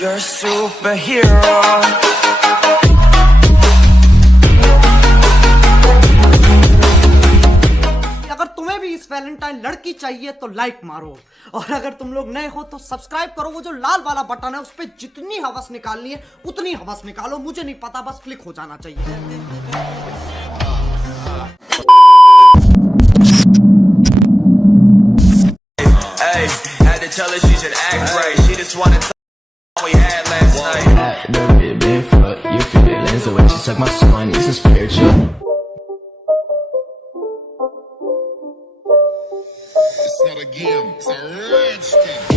You're a superhero. अगर तुम्हें भी इस वैलेंटाइन लड़की चाहिए तो लाइक मारो, और अगर तुम लोग नए हो तो सब्सक्राइब करो। वो जो लाल वाला बटन है उस पर जितनी हवस निकालनी है उतनी हवस निकालो, मुझे नहीं पता, बस क्लिक हो जाना चाहिए। Hey, had to tell her she should act right. She just wanted to we had last night. Baby, been fuck your feelings. The way she suck my spine is spiritual. It's not a game, it's a rich thing.